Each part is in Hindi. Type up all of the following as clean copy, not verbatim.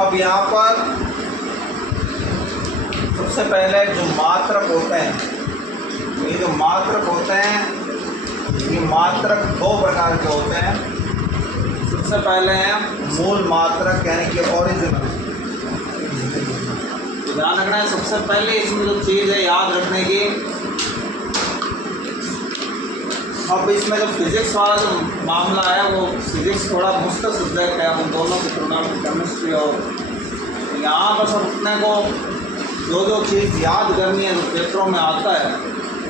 अब यहाँ पर सबसे पहले जो मात्रक होते हैं, ये जो मात्रक होते हैं, ये मात्रक दो प्रकार के होते हैं। सबसे पहले है मूल मात्रक यानी कि ओरिजिनल। ध्यान रखना है, सबसे पहले इसमें जो चीज़ है याद रखने की, अब इसमें जो फिजिक्स वाला जो मामला है वो फिजिक्स थोड़ा मुश्किल सब्जेक्ट है उन दोनों की तुलना में, केमिस्ट्री और यहाँ बस अपने को जो चीज़ याद करनी है जो पेपरों में आता है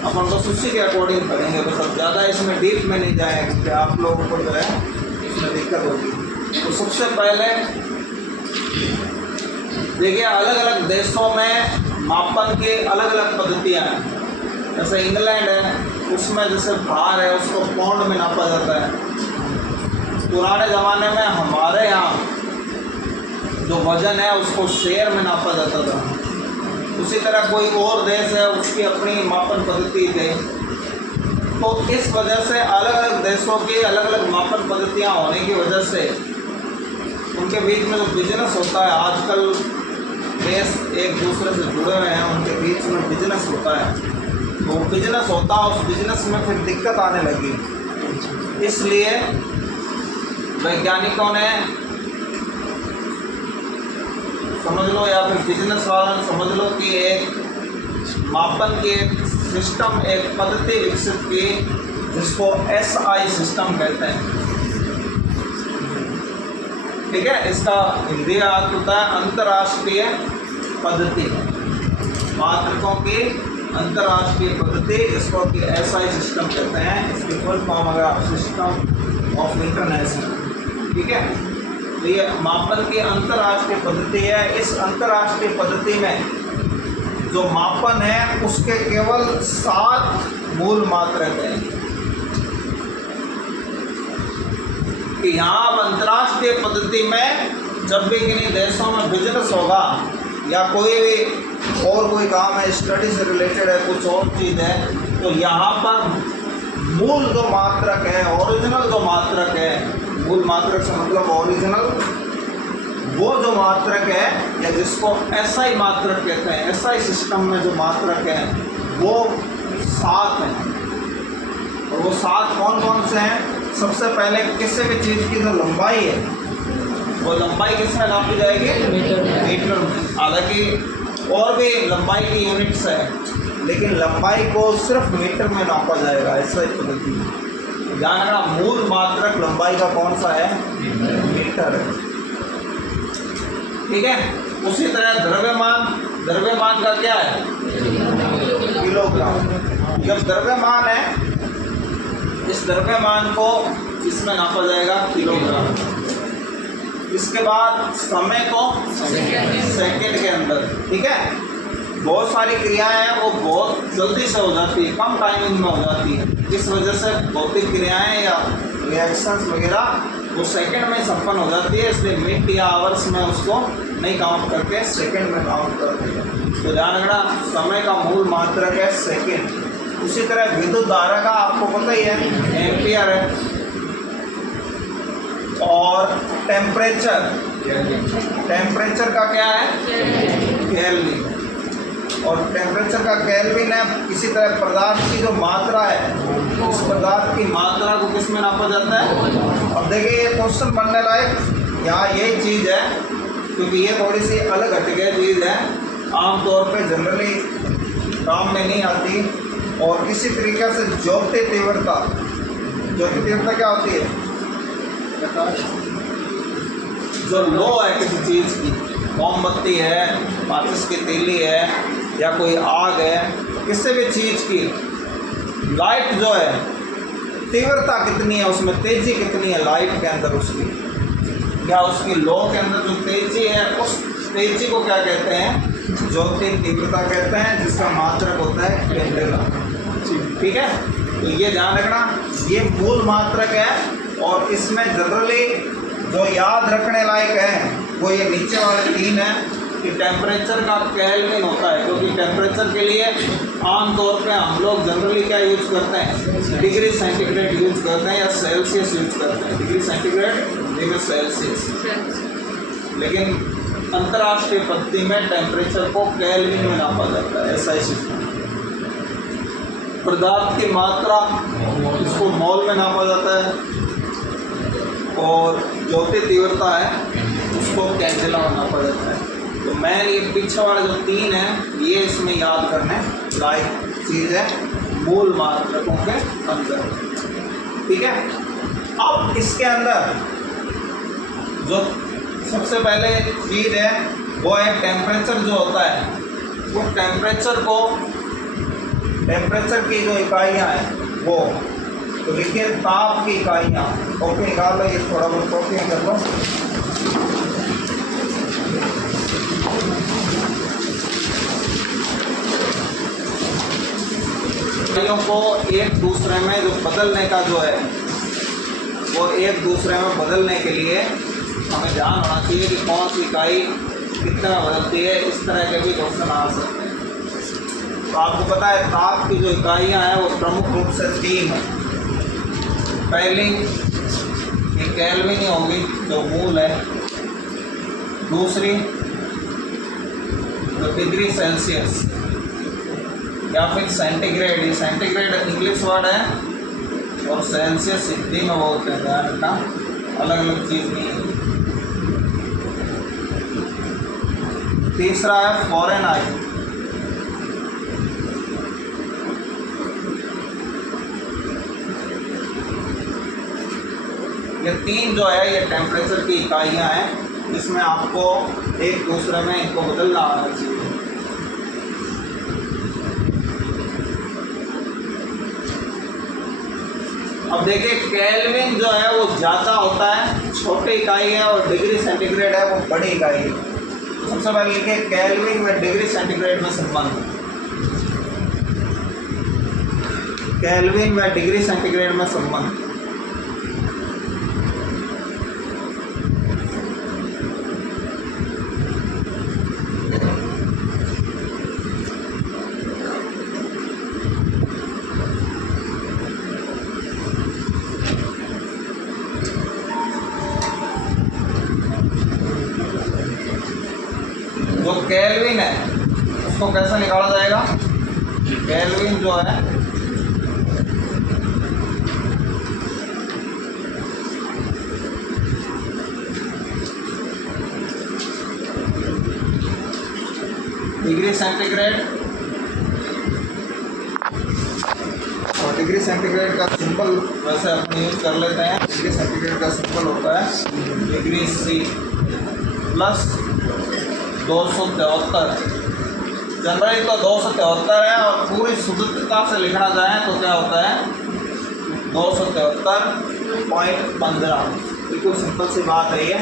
अपन बस उसी के अकॉर्डिंग पढ़ेंगे, बस अब ज़्यादा इसमें डीप में नहीं जाएंगे क्योंकि आप लोगों को जो है इसमें दिक्कत होगी। तो सबसे पहले देखिए, अलग अलग देशों में मापन की अलग अलग पद्धतियाँ हैं। जैसे इंग्लैंड है, उसमें जैसे भार है उसको पौंड में नापा जाता है। पुराने ज़माने में हमारे यहाँ जो वज़न है उसको शेर में नापा जाता था। उसी तरह कोई और देश है उसकी अपनी मापन पद्धति थे। तो इस वजह से अलग अलग देशों की अलग अलग मापन पद्धतियाँ होने की वजह से उनके बीच में जो बिजनेस होता है, आजकल देश एक दूसरे से जुड़े हुए हैं, उनके बीच में बिजनेस होता है। तो बिजनेस होता है, उस बिजनेस में फिर दिक्कत आने लगी। इसलिए वैज्ञानिकों ने समझ लो या फिर बिजनेस वालों ने समझ लो कि एक मापन की एक सिस्टम, एक पद्धति विकसित की जिसको SI सिस्टम कहते हैं। ठीक है, इसका हिंदी का अर्थ होता है अंतर्राष्ट्रीय पद्धति, मात्रकों की अंतर्राष्ट्रीय पद्धति, जिसको कि SI सिस्टम कहते हैं। इसकी फुल फॉर्म अगर सिस्टम ऑफ इंटरनेशनल। ठीक है, तो ये मापन की अंतर्राष्ट्रीय पद्धति है। इस अंतर्राष्ट्रीय पद्धति में जो मापन है उसके केवल 7 मूल मात्रक हैं। कि यहाँ अब अंतर्राष्ट्रीय पद्धति में जब भी किन्हीं देशों में बिजनेस होगा या कोई भी और कोई काम है, स्टडी से रिलेटेड है, कुछ और चीज़ है, तो यहाँ पर मूल जो मात्रक है, ओरिजिनल जो मात्रक है, मूल मात्रक से मतलब ओरिजिनल, वो जो मात्रक है या जिसको SI मात्रक कहते हैं, SI सिस्टम में जो मात्रक है वो 7 हैं। और वो 7 कौन कौन से हैं? सबसे पहले किसी भी चीज़ की जो लंबाई है वो लंबाई किस में नापी जाएगी? मीटर में। हालांकि और भी लंबाई की यूनिट्स है, लेकिन लंबाई को सिर्फ मीटर में नापा जाएगा SI पद्धति में। ध्यान रखना, मूल मात्रक लंबाई का कौन सा है? मीटर है। ठीक है, उसी तरह द्रव्यमान का क्या है? किलोग्राम। जब द्रव्यमान है, इस द्रव्यमान को इसमें नापा जाएगा किलोग्राम। इसके बाद समय को सेकंड के अंदर। ठीक है, बहुत सारी क्रियाएं हैं वो बहुत जल्दी से हो जाती है, कम टाइमिंग में हो जाती है। इस वजह से भौतिक क्रियाएं या रिएक्शंस वगैरह वो सेकंड में संपन्न हो जाती है, इसलिए मिनट या आवर्स में उसको नहीं काउंट करके सेकंड में काउंट करते हैं। तो ध्यान रखना, समय का मूल मात्रक है सेकंड। उसी तरह विद्युत धारा का आपको पता ही है, एम्पियर है। और टेम्परेचर का क्या है? केल्विन। और टेम्परेचर का केल्विन है। इसी तरह पदार्थ की जो मात्रा है, उस पदार्थ की मात्रा को किस में नापा जाता है? अब देखिए, ये क्वेश्चन बनने लायक यहाँ यही चीज़ है, क्योंकि ये थोड़ी सी अलग हटके चीज़ है, आमतौर पे जनरली काम में नहीं आती। और इसी तरीके से ज्योति तीव्रता क्या होती है? जो लो है किसी चीज़ की, मोमबत्ती है, माचिस की तीली है या कोई आग है, किसी भी चीज़ की लाइट जो है, तीव्रता कितनी है, उसमें तेज़ी कितनी है लाइट के अंदर उसकी, या उसकी लो के अंदर जो तेज़ी है, उस तेज़ी को क्या कहते हैं? ज्योति तीव्रता कहते हैं, जिसका मात्रक होता है कैंडेला। ठीक है, तो ये ध्यान रखना, ये मूल मात्रक है। और इसमें जनरली जो याद रखने लायक है वो ये नीचे वाले 3 हैं कि टेम्परेचर का केल्विन होता है, क्योंकि टेम्परेचर के लिए आमतौर पे हम लोग जनरली क्या यूज़ करते हैं? डिग्री सेंटीग्रेड यूज़ करते हैं या सेल्सियस यूज़ करते हैं। Degree centigrade, degree Celsius. लेकिन अंतर्राष्ट्रीय पद्धति में टेम्परेचर को केल्विन में नापा जाता है, ऐसा ही सिस्टम। पदार्थ की मात्रा इसको मोल में नापा जाता है, और ज्योति तीव्रता है उसको कैंडेला में नापा जाता है। तो मैन ये पीछे वाले जो 3 हैं ये इसमें याद करने लायक चीज़ है मूल मात्रकों के अंदर, ठीक है। अब इसके अंदर जो सबसे पहले चीज़ है वो है टेम्परेचर जो होता है, वो टेम्परेचर की जो इकाइयाँ हैं वो, तो देखिए ताप की इकाइयाँ, कॉपी निकाल लो, ये थोड़ा बहुत कॉपी कर लो। इकाइयों को एक दूसरे में जो बदलने का जो है वो एक दूसरे में बदलने के लिए हमें ध्यान होना चाहिए कि कौन सी इकाई कितना बदलती है। इस तरह के भी क्वेश्चन आ सकते हैं। तो आपको पता है ताप की जो इकाइयाँ हैं वो प्रमुख रूप से 3 हैं। पहली ये केल्विन ही होगी जो मूल है, दूसरी जो डिग्री सेल्सियस या फिर सेंटीग्रेड, ये सेंटीग्रेड इंग्लिश वर्ड है और सेल्सियस हिंदी में बोलते हैं, ध्यान रखना, अलग अलग चीज़ नहीं है। तीसरा है फ़ारेनहाइट, ये 3 जो है ये टेम्परेचर की इकाइयाँ हैं, इसमें आपको एक दूसरे में इनको बदलना आना चाहिए। अब देखिए केल्विन जो है वो ज़्यादा होता है, छोटी इकाई है, और डिग्री सेंटीग्रेड है वो बड़ी इकाई है। तो सबसे पहले लिखिए केल्विन में डिग्री सेंटीग्रेड में संबंध, केल्विन में डिग्री सेंटीग्रेड में संबंध। जो केल्विन है उसको कैसे निकाला जाएगा? केल्विन जो है डिग्री सेंटीग्रेड, और डिग्री सेंटीग्रेड का सिंबल वैसे अपने यूज कर लेते हैं। डिग्री सेंटीग्रेड का सिंबल होता है डिग्री सी प्लस 273। जनरली तो 273 है, और पूरी शुद्धता से लिखना चाहें तो क्या होता है 273.15। बिल्कुल सिंपल सी बात है ये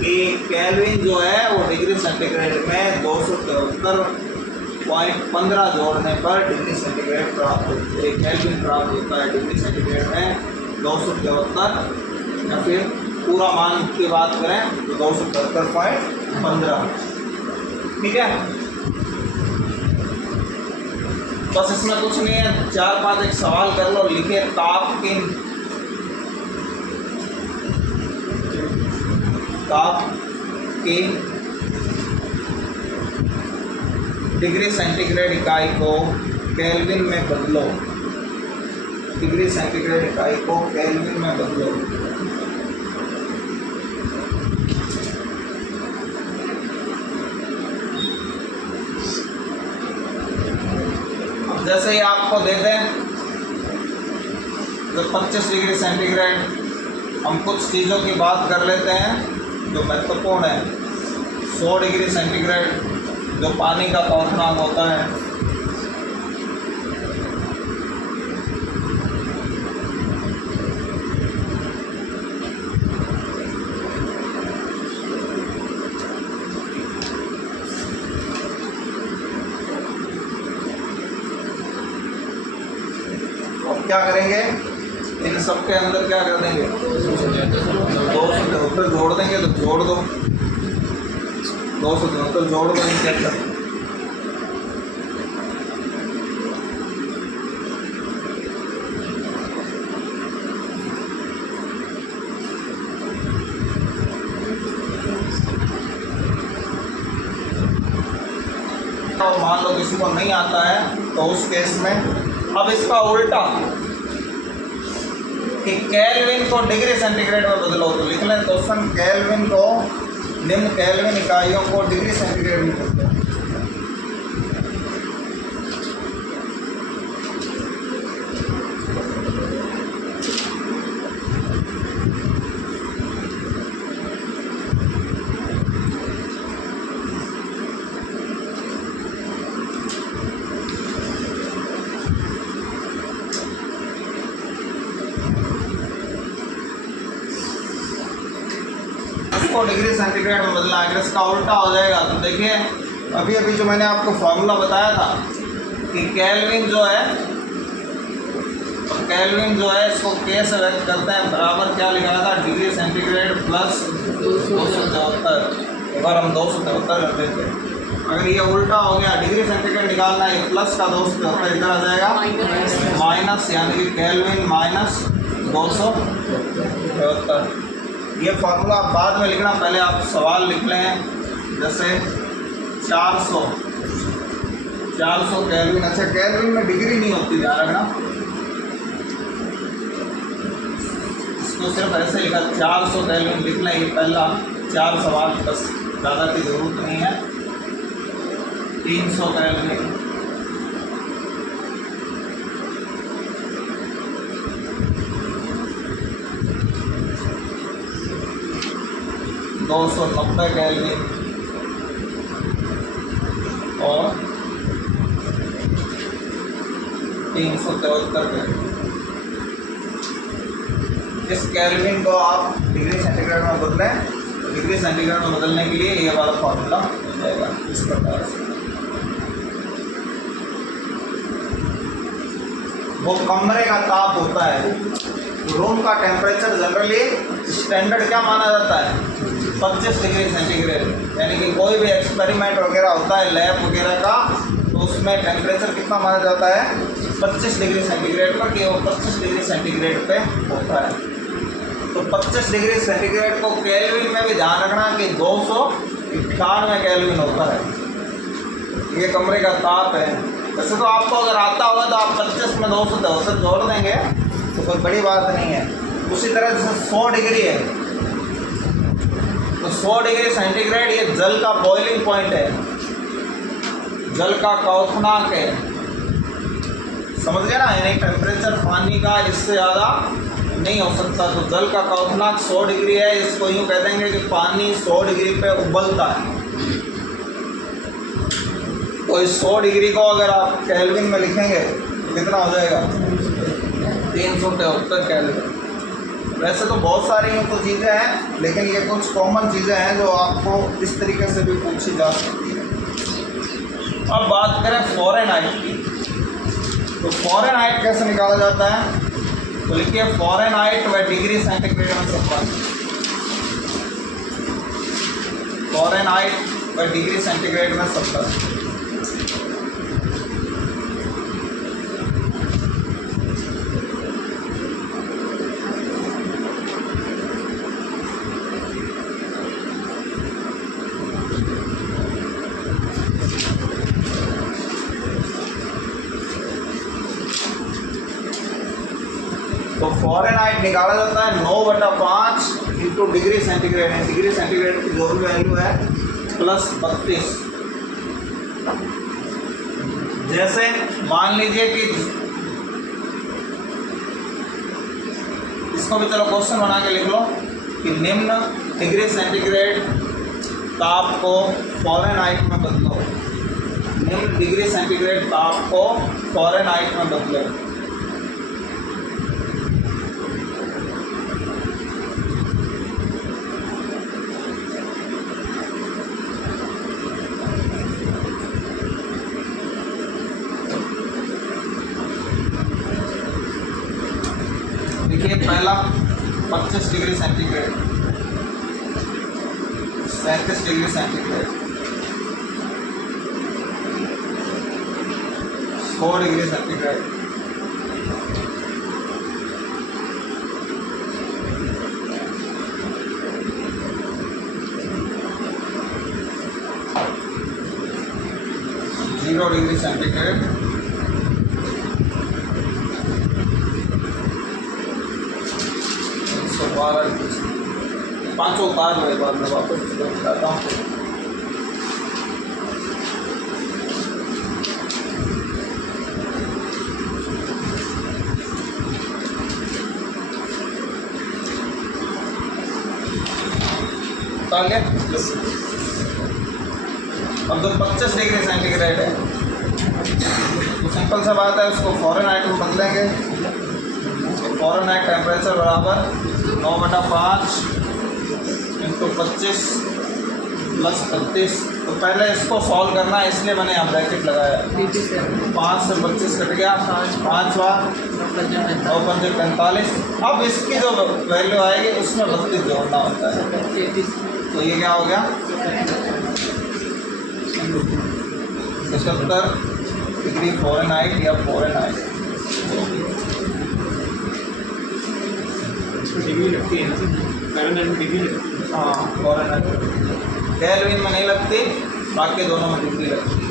कि केल्विन जो है वो डिग्री सेंटीग्रेड में 273.15 जोड़ने पर डिग्री सेंटीग्रेड प्राप्त होती है, केल्विन प्राप्त होता है। डिग्री सेंटीग्रेड में 273 या फिर पूरा मान की बात करें तो 273.15, ठीक है। बस इसमें कुछ नहीं है, 4-5 एक सवाल कर लो। लिखे ताप की डिग्री सेंटीग्रेड इकाई को केल्विन में बदलो, डिग्री सेंटीग्रेड इकाई को केल्विन में बदलो। जैसे ही आपको दे दें तो 25 डिग्री सेंटीग्रेड, हम कुछ चीज़ों की बात कर लेते हैं जो महत्वपूर्ण है। 100 डिग्री सेंटीग्रेड जो पानी का क्वथनांक होता है, क्या करेंगे इन सब के अंदर क्या कर देंगे 273 जोड़ देंगे, तो जोड़ दो 273 जोड़ दो इनके अंदर। और मान लो किसी को नहीं आता है तो उस केस में अब इसका उल्टा कि केल्विन को डिग्री सेंटीग्रेड में बदलो, तो लिख लें क्वेश्चन केल्विन को निम्न केल्विन इकाइयों को डिग्री सेंटीग्रेड में बदलो। को डिग्री सेंटीग्रेड में बदलना है, इसका उल्टा हो जाएगा। तो देखिए अभी अभी जो मैंने आपको फॉर्मूला बताया था कि केल्विन जो है इसको के से व्यक्त करते हैं, बराबर क्या लिखा था, डिग्री सेंटीग्रेड प्लस 273। एक बार हम 273 कर देते हैं। अगर ये उल्टा हो गया, डिग्री सेंटीग्रेड निकालना है, प्लस का 273 इधर आ जाएगा माइनस, यानी कि केल्विन माइनस 273। ये फार्मूला आप बाद में लिखना, पहले आप सवाल लिख लें। जैसे 400 केल्विन, अच्छा केल्विन में डिग्री नहीं होती, ध्यान रखना, इसको सिर्फ ऐसे लिखा 400 केल्विन लिख लें। ये पहला 4 सवाल, बस ज़्यादा की ज़रूरत नहीं है। 300 केल्विन, 290 केल्विन और 373 केल्विन। इस केल्विन को आप डिग्री सेंटीग्रेड में बदलें, तो डिग्री सेंटीग्रेड में बदलने के लिए ये वाला फॉर्मूला हो जाएगा इस प्रकार से। वो कमरे का ताप होता है, रूम का टेम्परेचर जनरली स्टैंडर्ड क्या माना जाता है, 25 डिग्री सेंटीग्रेड। यानी कि कोई भी एक्सपेरिमेंट वगैरह होता है लैब वगैरह का, तो उसमें टेम्परेचर कितना माना जाता है, 25 डिग्री सेंटीग्रेड पर, कि वो 25 डिग्री सेंटीग्रेड पे होता है। तो 25 डिग्री सेंटीग्रेड को केल्विन में भी ध्यान रखना कि 291 केल्विन होता है। ये कमरे का ताप है। वैसे तो आपको अगर आता होगा तो आप 25 में 273 जोड़ देंगे तो कोई बड़ी बात नहीं है। उसी तरह जैसे 100 डिग्री है, तो 100 डिग्री सेंटीग्रेड ये जल का बॉइलिंग पॉइंट है, जल का क्वथनांक है, समझ गए ना। यानी टेम्परेचर पानी का इससे ज़्यादा नहीं हो सकता। तो जल का क्वथनांक 100 डिग्री है, इसको यूँ कह देंगे कि पानी 100 डिग्री पे उबलता है। तो इस 100 डिग्री को अगर आप केल्विन में लिखेंगे तो कितना हो जाएगा, 373 केल्विन। वैसे तो बहुत सारी तो चीज़ें हैं, लेकिन ये कुछ कॉमन चीज़ें हैं जो आपको इस तरीके से भी पूछी जा सकती है। अब बात करें फ़ारेनहाइट की, तो फ़ारेनहाइट कैसे निकाला जाता है, तो लिखिए फ़ारेनहाइट व डिग्री सेंटीग्रेड में संबंध। फ़ारेनहाइट व डिग्री सेंटीग्रेड में संबंध। तो फ़ारेनहाइट निकाला जाता है 9/5 इंटू डिग्री सेंटीग्रेड है। डिग्री सेंटीग्रेड की जो भी वैल्यू है +32। जैसे मान लीजिए कि इसको भी चलो क्वेश्चन बना के लिख लो कि निम्न डिग्री सेंटीग्रेड ताप को फ़ारेनहाइट में बदलो। निम्न डिग्री सेंटीग्रेड ताप को फ़ारेनहाइट में बदलो। देखिए पहला 25 degree centigrade, 37 degree centigrade, 100 degree centigrade, 0 degree centigrade, पाँचों उतार हुए बाद में वापस बताता हूँ। अब जो 25 डिग्री सेंटीग्रेड है तो सिंपल सा बात है, उसको फ़ारेनहाइट में बदलेंगे। तो फ़ारेनहाइट टेम्परेचर बराबर 9/5 इंटू 25 प्लस 35। तो पहले इसको सॉल्व करना है, इसलिए मैंने यहाँ ब्रैकेट लगाया। 5 से 25 कट गया, 5 बार 9 पंजे 45। अब इसकी जो वैल्यू आएगी उसमें 32 जोड़ना होता है। तो ये क्या हो गया 75 डिग्री फ़ारेनहाइट या फ़ारेनहाइट। डिग्री लगती है फ़ारेनहाइट में, डिग्री लगती है। हाँ फ़ारेनहाइट, केल्विन में नहीं लगती, बाकी दोनों में डिग्री लगती है।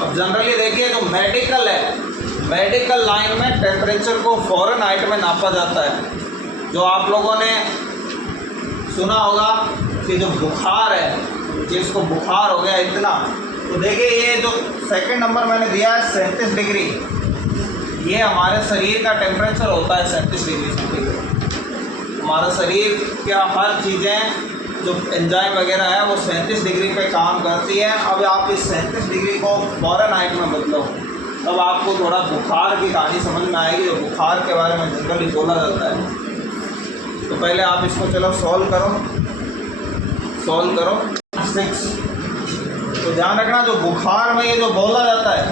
अब जनरली देखिए जो मेडिकल है, मेडिकल लाइन में टेम्परेचर को फ़ारेनहाइट में नापा जाता है। जो आप लोगों ने सुना होगा कि जो बुखार है, जिसको बुखार हो गया इतना, तो देखिए ये जो सेकंड नंबर मैंने दिया है 37 डिग्री, ये हमारे शरीर का टेम्परेचर होता है 37 डिग्री सेंटीग्रेड। हमारा शरीर क्या हर चीज़ें जो एंजाइम वगैरह है वो 37 डिग्री पे काम करती है। अब आप इस 37 डिग्री को फ़ारेनहाइट में बदलो, तब आपको थोड़ा बुखार की कहानी समझ में आएगी, जो बुखार के बारे में जनरली बोला जाता है। तो पहले आप इसको चलो सॉल्व करो 6। तो ध्यान रखना जो बुखार में ये जो बोला जाता है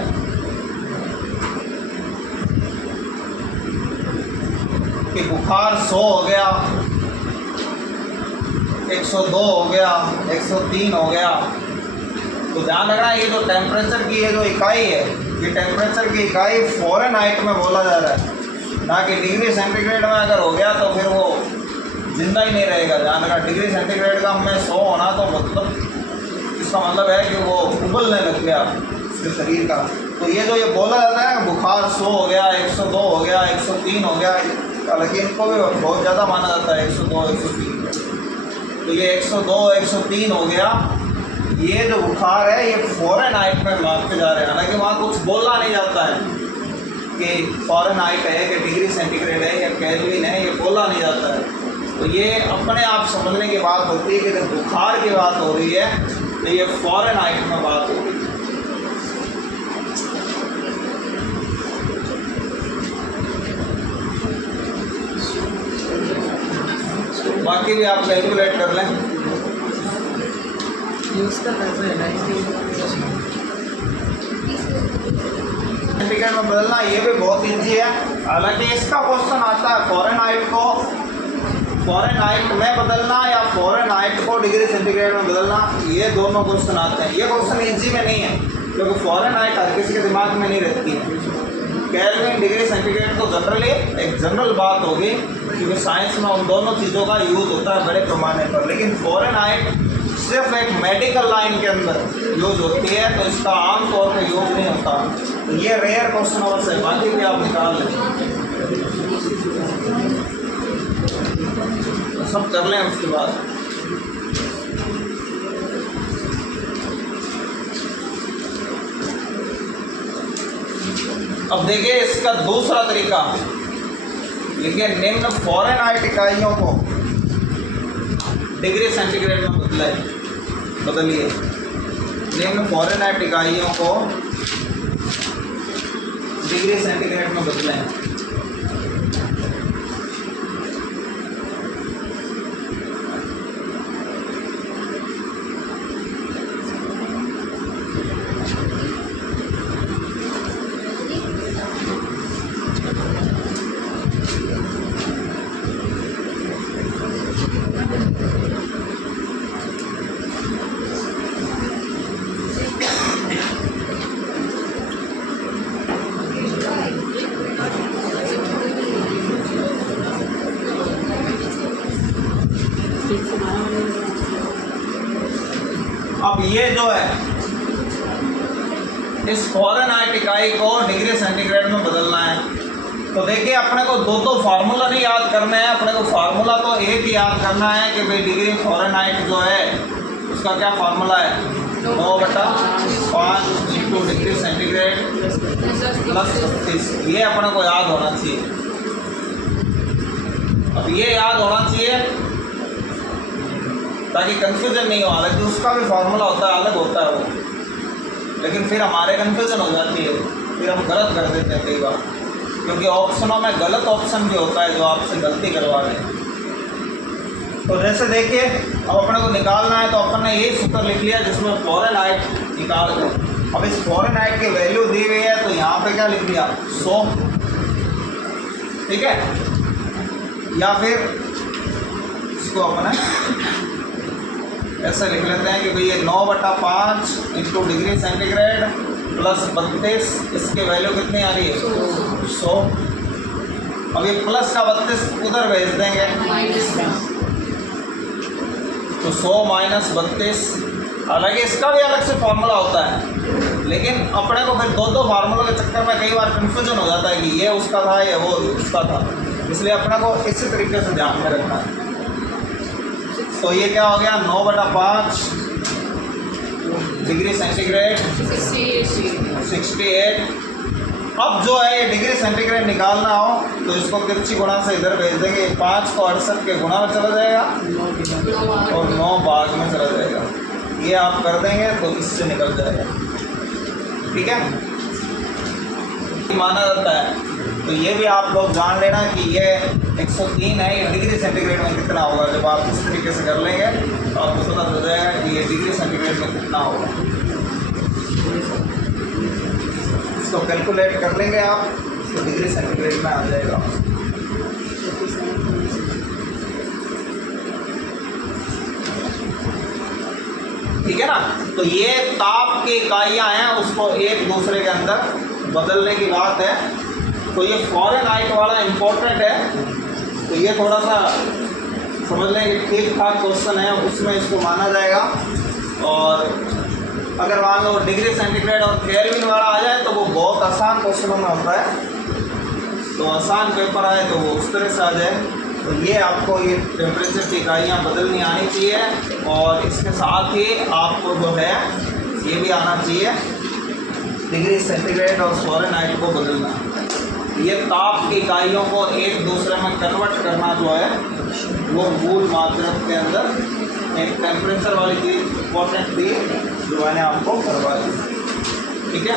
कि बुखार 100 हो गया, 102 हो गया, 103 हो गया, तो ध्यान रखना ये जो टेम्परेचर की ये जो इकाई है, ये टेम्परेचर की इकाई फ़ारेनहाइट में बोला जा रहा है, ना कि डिग्री सेंटीग्रेड में। अगर हो गया तो फिर वो जिंदा ही नहीं रहेगा। ध्यान रखना डिग्री सेंटीग्रेड का हमें 100 होना, तो मतलब इसका मतलब है कि वो उबलने लग गया उसके शरीर का। तो ये जो ये बोला जाता है बुखार 100 हो गया, 102 हो गया, 103 हो गया, हालांकि इनको भी बहुत ज़्यादा माना जाता है 102 103। तो ये 102 103 हो गया, ये जो बुखार है ये फ़ारेनहाइट में मापते जा रहे हैं। हालांकि वहाँ कुछ बोलना नहीं जाता है कि फ़ारेनहाइट है कि डिग्री सेंटीग्रेड है या केल्विन है, ये बोला नहीं जाता है। तो ये अपने आप समझने की बात होती है कि जब बुखार की बात हो रही है तो ये फ़ारेनहाइट में बात हो रही है। बाकी भी आप कैलकुलेट कर लें। सेंटीग्रेड में बदलना ये भी बहुत ईजी है। हालांकि इसका क्वेश्चन आता है फ़ारेनहाइट को फ़ारेनहाइट में बदलना या फ़ारेनहाइट को डिग्री सेंटीग्रेड में बदलना, ये दोनों क्वेश्चन आते हैं। ये क्वेश्चन ईजी में नहीं है क्योंकि फ़ारेनहाइट हर किसी के दिमाग में नहीं रहती है। केल्विन डिग्री सेंटीग्रेड तो जनरली एक जनरल बात होगी क्योंकि साइंस में उन दोनों चीज़ों का यूज़ होता है बड़े पैमाने पर, लेकिन फ़ारेनहाइट सिर्फ एक मेडिकल लाइन के अंदर यूज़ होती है, तो इसका आम तौर पर यूज़ नहीं होता। तो ये रेयर क्वेश्चन और से बाकी भी आप निकाल लें, सब कर लें उसके बाद। अब देखिए इसका दूसरा तरीका, लिखिए निम्न फ़ारेनहाइट इकाइयों को डिग्री सेंटीग्रेड में बदलिए। निम्न फ़ारेनहाइट इकाइयों को डिग्री सेंटीग्रेड में बदलें। अब ये जो है इस फ़ारेनहाइट इकाई को डिग्री सेंटीग्रेड में बदलना है। तो देखिए अपने को दो फार्मूला नहीं याद करना है, अपने को फार्मूला तो एक ही याद करना है कि भाई डिग्री फ़ारेनहाइट जो है उसका क्या फार्मूला है, 9/5 इंटू डिग्री सेंटीग्रेड प्लस 36। ये अपने को याद होना चाहिए। अब ये याद होना चाहिए ताकि कंफ्यूजन नहीं हो। हालांकि उसका भी फार्मूला होता है, अलग होता है वो, लेकिन फिर हमारे कंफ्यूजन हो जाती है, फिर हम गलत कर देते हैं कई बार, क्योंकि ऑप्शनों में गलत ऑप्शन भी होता है जो आपसे गलती करवा रहे हैं। तो जैसे देखिए अब अपने को निकालना है, तो अपन ने यही सूत्र लिख लिया जिसमें फ़ारेनहाइट निकाल कर। अब इस फ़ारेनहाइट की वैल्यू दी हुई है, तो यहाँ पे क्या लिख दिया 100, ठीक है। या फिर इसको अपने ऐसे लिख लेते हैं कि भाई ये 9/5 इंटू डिग्री सेंटीग्रेड प्लस 32, इसकी वैल्यू कितनी आ रही है 100। अब ये प्लस का 32 उधर भेज देंगे, तो 100 माइनस 32। हालांकि इसका भी अलग से फार्मूला होता है, लेकिन अपने को फिर दो फार्मूलों के चक्कर में कई बार कंफ्यूजन हो जाता है कि ये उसका था या वो उसका था, इसलिए अपने को इसी तरीके से ध्यान में रखना है। तो ये क्या हो गया 9/5 डिग्री सेंटीग्रेड 68। अब जो है ये डिग्री सेंटीग्रेड निकालना हो तो इसको तिरछी गुणा से इधर भेज देंगे। 5 को 68 के गुणा में चला जाएगा और 9 भाग में चला जाएगा। ये आप कर देंगे तो इससे निकल जाएगा, ठीक है, माना जाता है। तो ये भी आप लोग जान लेना कि ये 103 है, ये डिग्री सेंटीग्रेड में कितना होगा। जब आप इस तरीके से कर लेंगे तो आपको पता चल जाएगा कि ये डिग्री सेंटीग्रेड में कितना होगा। इसको कैलकुलेट कर लेंगे आप, तो डिग्री सेंटीग्रेड में आ जाएगा। ठीक है ना। तो ये ताप की इकाइयाँ हैं, उसको एक दूसरे के अंदर बदलने की बात है। तो ये फ़ारेनहाइट वाला इम्पोर्टेंट है, तो ये थोड़ा सा समझ लें कि ठीक ठाक क्वेश्चन है, उसमें इसको माना जाएगा। और अगर मान लो डिग्री सेंटीग्रेड और केल्विन वाला आ जाए तो वो बहुत आसान क्वेश्चनों में होता है, तो आसान पेपर आए तो वो उस तरह से आ जाए। तो ये आपको ये टेम्परेचर की इकाइयाँ बदलनी आनी चाहिए, और इसके साथ ही आपको जो है ये भी आना चाहिए डिग्री सेंटीग्रेड और फ़ारेनहाइट को बदलना। ये ताप की इकाइयों को एक दूसरे में कन्वर्ट करना जो है वो मूल मात्रक के अंदर एक टेम्परेचर वाली चीज़ इंपॉर्टेंट थी जो मैंने आपको करवा दी, ठीक है।